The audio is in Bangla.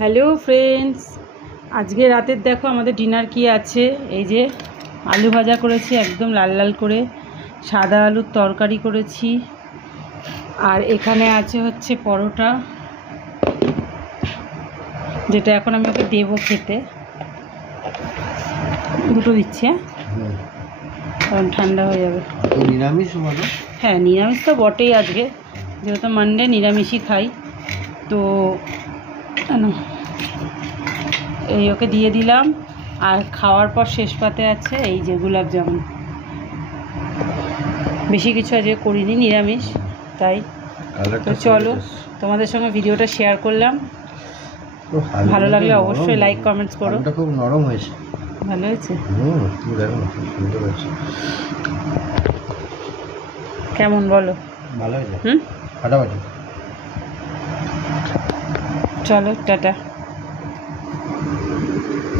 হ্যালো ফ্রেন্ডস, আজকে রাতের দেখো আমাদের ডিনার কি আছে। এই যে আলু ভাজা করেছি একদম লাল লাল করে, সাদা আলুর তরকারি করেছি, আর এখানে আছে হচ্ছে পরোটা, যেটা এখন আমি ওকে দেবো খেতে। দুটো দিচ্ছি, কারণ ঠান্ডা হয়ে যাবে। নিরামিষ বলো? হ্যাঁ, নিরামিষ তো বটেই, আজকে যেহেতু মানডে নিরামিষই খাই। তো এই ওকে দিয়ে দিলাম। আর খাওয়ার পর শেষ পাতে আছে এই যে গোলাপ জামুন। বেশি কিছু আজকে করিনি, নিরামিষ তাই। তো চলো, তোমাদের সঙ্গে ভিডিওটা শেয়ার করলাম। ভালো লাগলে অবশ্যই লাইক কমেন্টস করো। খুব নরম হয়েছে। ভালো হয়েছে? কেমন বলো? ভালো হয়েছে। ফাটাফাটি। চলো, টাটা।